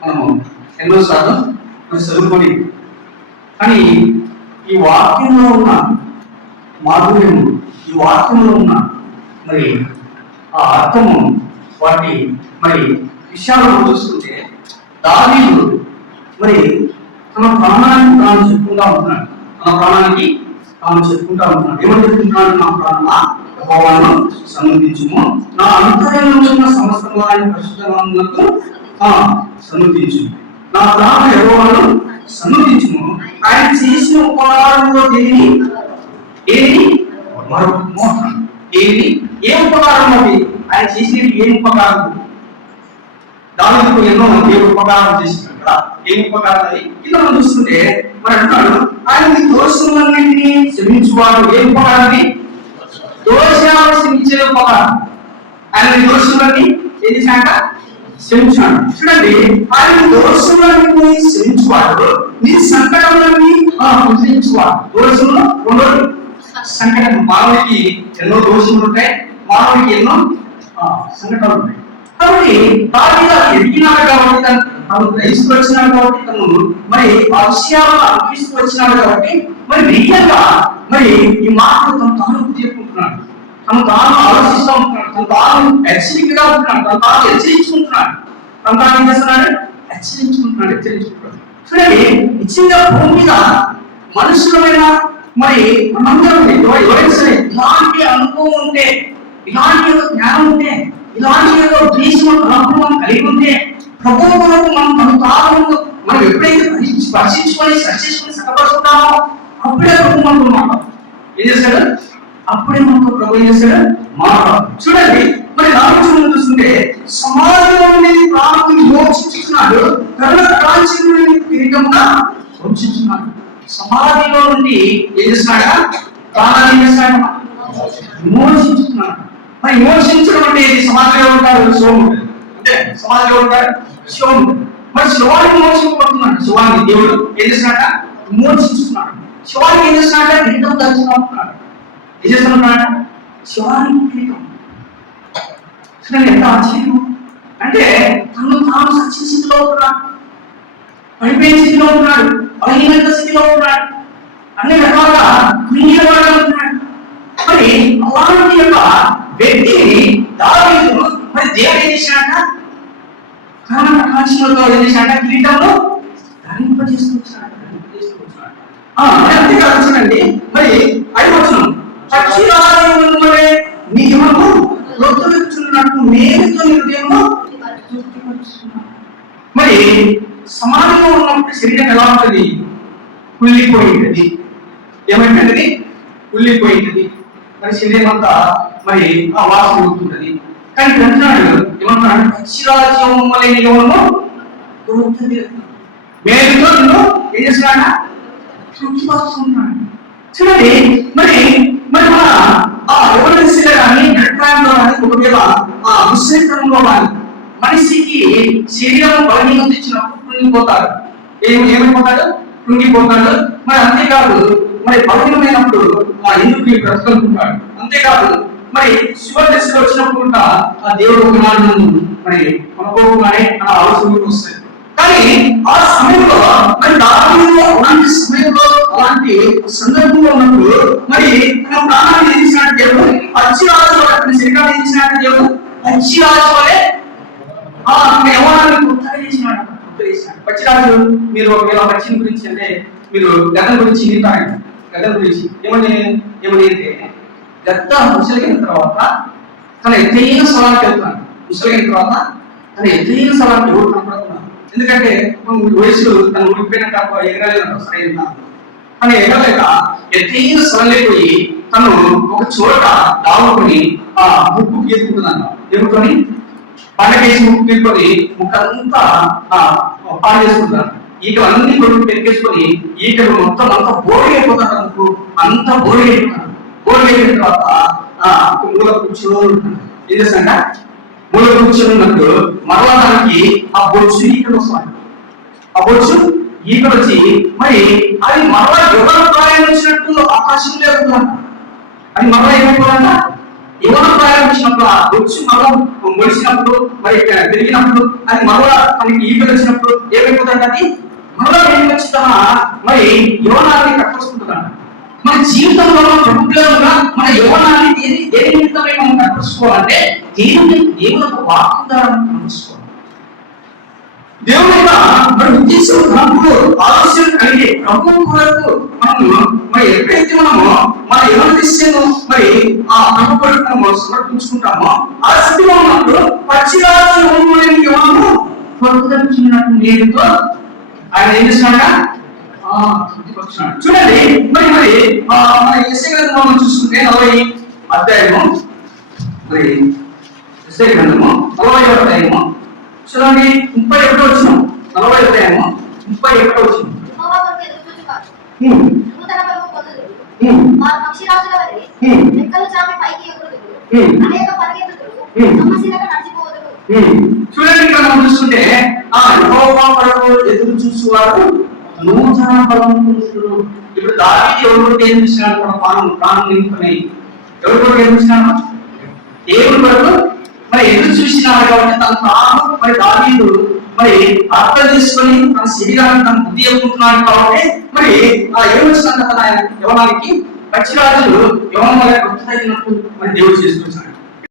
మనము ఎన్నోసార్లు చదువుకొని, కానీ ఈ వాక్యంలో ఉన్న మాధుర్యము, ఈ వాక్యంలో ఉన్న మరి ఆ అర్థము, వాటి మరి విషయాలను చూస్తుంటే దావీదు మరి తన ప్రాణానికి తాను చెప్పుకుంటా ఉంటున్నాడు. తన ప్రాణానికి తాను చెప్పుకుంటా ఉంటున్నాడు. ఏమని చెప్పుకుంటున్నాడు? నా ప్రాణమా యెహోవాను సన్నుతించుము, నా అంతరంగంలో ఉన్న సమస్తము ఆయన పరిశుద్ధనామమునకు సన్నుతించు. నా ప్రాణ యెహోవాను సన్నుతించుము, ఆయన చేసిన ఉపకారంలో ఏది మరొక ఏది ఏ ఉపకారం? అది ఆయన చేసేది ఏం ఉపకారం? దావీదుకు ఎన్నో దేవుడు ఉపకారం చేసినాడు కదా. ఏం ఉపకారం? అది కింద మనం చూస్తుంటే మరి అంటున్నాడు, ఆయన దోషములన్నింటినీ క్షమించువాడు. ఏ ఉపకారాన్ని? దోషాలు క్షమించే ఉపకారం. ఆయన దోషములన్నీ ఏం చేశాక క్షమించాడు. చూడండి, ఆయన దోషములన్నీ క్షమించువాడు, నీ సంకటములన్నీ క్షమించువాడు. దోషములు రెండోది సంకటం. మానవుడికి ఎన్నో దోషములు ఉంటాయి, మానవుడికి ఎన్నో సంకటాలు ఉంటాయి. కాబట్టి దావీదు ఎదిగినాడు కాబట్టి, తను గ్రహిస్తూ వచ్చినాడు కాబట్టి, తను మరి ఆ విషయాలను అనిపిస్తూ వచ్చినాడు కాబట్టి, మరి నిజంగా మరి ఈ మాటలు తాను చెప్పుకుంటున్నాడు, తాను ఆలోచిస్తూ ఉంటున్నాడు, తాను హెచ్చరికగా ఉంటున్నాడు, తాను హెచ్చరించుకుంటున్నాడు, తాను ఏం చేస్తున్నాడు? హెచ్చరించుకుంటున్నాడు. చూడండి, నిజంగా భూమి మీద మనుషులమైన మరి మనందరం ఎవరైనా సరే ఇలాంటి అనుభవం ఉంటే, ఇలాంటి జ్ఞానం ఉంటే, ఇలాంటి ఉద్దేశం అనుభవం కలిగి ఉంటే, ప్రభువు కొరకు మనం ఎప్పుడైతే పరిశీలించుకొని సగపరుచుకుంటామో అప్పుడే ప్రభు మనకు మాట ఏం చేశాడు? అప్పుడే మనకు ప్రభు ఏం చేశాడు? మాట. చూడండి, మరి నాలుగు చూస్తుంటే సమాజంలో ప్రాణం మోక్షించున్నాడు, కిరీటంగా వంచుతున్నాడు. సమాధిలో నుండి ఏం చేస్తున్నాడా? ప్రాణాలు ఏం చేస్తున్నాడు? విమోచించుతున్నాడు. మరి విమోచించడం అంటే సమాధిలో ఉంటారు, శివం ఉంటుంది. అంటే సమాధిలో ఉంటారు, శివం ఉంటుంది. మరి శివాన్ని విమోచించబడుతున్నాడు. శివాన్ని దేవుడు ఏం చేస్తున్నాడ? విమోచించుతున్నాడు. శివానికి ఏం చేస్తున్నాడ? కిరీటం ధరిస్తున్నాడు. ఏం చేస్తున్నాడు? శివానికి కిరీటం. చూడండి ఎంత ఆశ్చర్యం. అంటే తాను సత్య స్థితిలో ఉంటున్నాడు, పడిపోయిన స్థితిలో ఉంటున్నాడు, బలహీనత స్థితిలో ఉంటున్నాడు, అన్ని రకాలుగా కృంగిలవాడుగా ఉంటున్నాడు. మరి అలాంటి యొక్క వ్యక్తిని దావీదు మరి దేవుడు ఏం చేశాడ? కాంక్షలతో ఏం చేశాడ? కిరీటంలో ధరింపజేసుకుంటున్నాడు. అంతేకాదు, చూడండి మరి 5వ వచనం, పక్షిరాజు వలె నీ యెహోవాను రొట్టెలుచున్నట్టు మేలుతో నీ హృదయమును తృప్తిపరుచుచున్నాడు. మరి సమాధిలో ఉన్నప్పుడు శరీరం ఎలా ఉంటుంది? కుళ్ళిపోయి ఉంటుంది. ఏమైంది? కుళ్ళిపోయింది. మరి శరీరం అంతా మరి ఆ వాసన ఉంటుంటది. కానీ అంటున్నాడు, ఏమంటున్నాడు? పక్షిరాజ్యం వలె నీ యెహోవాను మేలుతో నిన్ను ఏం చేస్తున్నాడు? తృప్తిపరుచుతున్నాడు. చూడండి, మరి మరి మన ఎవరిలో కానీ నడపడంలో కానీ ఒకవేళ ఆ విశ్లేషణలో కానీ మనిషికి శరీరం బలహీనత ఇచ్చినప్పుడు కృంగిపోతాడు. ఏమైపోతాడు? కృంగిపోతాడు. మరి అంతేకాదు, మరి బలహీనమైనప్పుడు ఎందుకు బ్రతకనుకుంటాడు. అంతేకాదు, మరి శివ దశలో వచ్చినప్పుడు కూడా ఆ దేవుడు ఒక నాడు మరి కొనుక్కోకుండానే ఆ అవసరం వస్తాయి. కానీ ఆ సమయంలో మరి దావీదు అలాంటి సమయంలో అలాంటి సందర్భంలో ఉన్నప్పుడు మరి తన ప్రాణాన్ని తీసినట్టు దేవుడు పక్షిరాజు వలె శరీరాన్ని తీసినట్టు దేవుడు పక్షిరాజు వలె యవ్వనాన్ని కొత్తగా చేసినాడు. పక్షిరాజు మీరు ఒకవేళ పక్షిని గురించి అంటే మీరు గద్ద గురించి వింటారు. గద్ద గురించి ఏమని అంటే గద్ద ముసలిగిన తర్వాత తన ఎత్తైన స్థలానికి వెళ్తున్నాడు. ముసలిగిన తర్వాత తన ఎత్తైన స్థలానికి ఎవరు కనపడుతున్నాడు. ఎందుకంటే వయసు తను ఉడిపోయినాక ఎగరలేదు, సరైన తను ఎగరలేక ఎత్తైన స్థలంలోకి పోయి తను ఒక చోట దావుకొని ఆ ముక్కు గీసుకుంటున్నాను. ఎదుర్కొని పండగేసి ముక్కు గీసుకొని ముక్కంతా పాడు చేసుకుంటున్నాను. ఈకలు అన్ని కొడుకు పెరిగేసుకొని ఈకలు మొత్తం అంతా బోడిగైపోతాడు. ముక్కు అంతా బోడిగైపోతాడు. బోడిగైపోయిన తర్వాత మూల కూర్చోంటున్నాడు. ఏం చేస్తాడ? మూల కూర్చోన్నప్పుడు మరలా దానికి ఆ బొచ్చు ఈకలు వస్తాడు. ఆ బొచ్చు ఈకలు వచ్చి మరి అది మరలా ఎవరు ప్రయాణించినట్టు ఆకాశం లేకుండా అది మరలా ఏమైపోవాలంట? యువన ప్రారంభించినప్పుడు ఆ బొచ్చు మగం మొలిచినప్పుడు మరి పెరిగినప్పుడు అది మరలా మనకి ఈపిల్ వచ్చినప్పుడు ఏమైపోతుందంటే అది మరలా ఏమి వచ్చిందా మరి యువనాన్ని కట్టుకొసుకుంటుందంట. మన జీవితంలో ప్రభుత్వంగా మన యువనాన్ని దేని నిమిత్తమై మనం కట్టుకోవాలంటే దేవుని యొక్క వాక్యం ద్వారా కట్టుకోవాలి. దేవుని యొక్క మన ఉద్దేశం మనకు ఆలోచన కలిగి ప్రభు కొరకు మనము మరి ఎప్పుడైతే మనము మన యువన దిశను మరి ఆ ప్రభు కొరకు మనం సమర్పించుకుంటామో ఆ స్థితిలో ఉన్నప్పుడు పచ్చిరాజు యువనము పొందుదలుచున్నట్టు నేరుతో ఆయన ఏం చేస్తున్నాడ చూడండి. మరి మన ఎస్ఐ గ్రంథంలో మనం చూసుకుంటే 40 అధ్యాయము మరి ఎస్ఐ గ్రంథము 40వ అధ్యాయము చూడండి 31వ వచనం. 40వ అధ్యాయము 31వ వచనం. చూడండి ఇక్కడ మనం చూస్తుంటే ఆ యెహోవా కొరకు ఎదురు చూసేవారు నూతన బలం పొందుతారు. ఇప్పుడు దావీదు ఎవరి కొరకు ఎదురు చూస్తున్నాడు? ప్రాణం నింపుకొని ఎవరి కొరకు ఎదురు చూస్తున్నాడు? దేవుని కొరకు మరి ఎదురు చూసినాడు కాబట్టి తన ప్రాణం మరి దావీదు మరి అర్థం చేసుకొని తన శరీరాన్ని తన బుద్ధి చెప్పుకుంటున్నాడు కాబట్టి మరి ఆ ఏమొచ్చినట్టు తన యవనానికి పచ్చిరాజు యవనం వల్ల గుర్తు తగినట్టు మరి దేవుడు చేసుకొచ్చాడు.